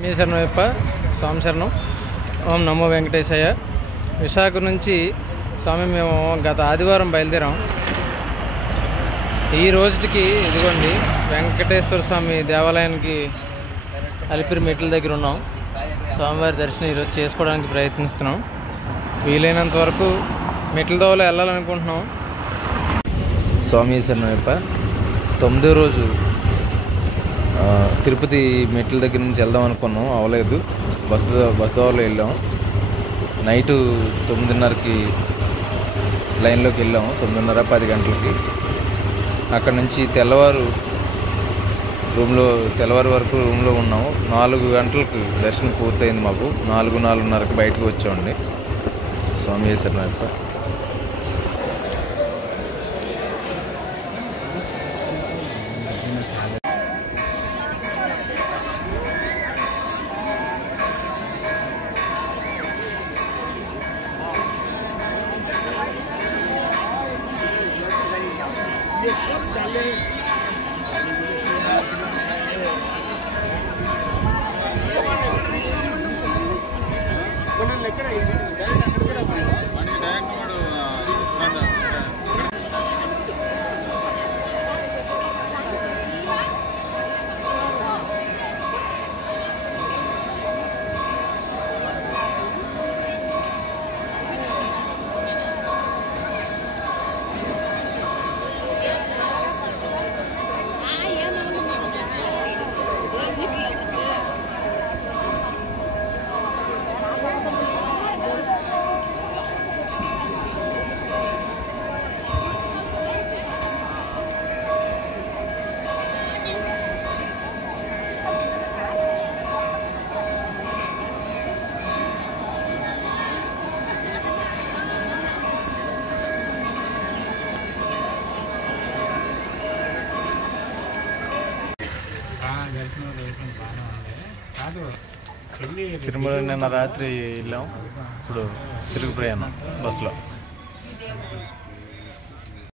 మీ శరణయ్యప్ప స్వామి శరణం. ఓం నమో వెంకటేశయ్య. విశాఖ నుంచి స్వామి మేము గత ఆదివారం బయలుదేరాం. ఈ రోజుకి ఇదిగోండి వెంకటేశ్వర స్వామి దేవాలయానికి అలిపిరి మెట్ల దగ్గర ఉన్నాం. స్వామివారి దర్శనం ఈరోజు చేసుకోవడానికి ప్రయత్నిస్తున్నాం. వీలైనంత వరకు మెట్ల దోవలో వెళ్ళాలనుకుంటున్నాం. స్వామి శరణయ్యప్ప 9వ రోజు తిరుపతి మెట్ల దగ్గర నుంచి వెళ్దాం అనుకున్నాం, అవ్వలేదు. బస్సు దోవలో వెళ్ళాం. నైటు 9:30కి లైన్లోకి వెళ్ళాము. 9:30-10 గంటలకి అక్కడ నుంచి తెల్లవారు వరకు రూమ్లో ఉన్నాము. 4 గంటలకు దర్శనం పూర్తయింది. మాకు 4-4:30కి బయటకు వచ్చామండి. స్వామి శరణయ్యప్ప. తిరుమల నిన్న రాత్రి వెళ్ళాం. ఇప్పుడు తిరుగు ప్రయాణం బస్సులో.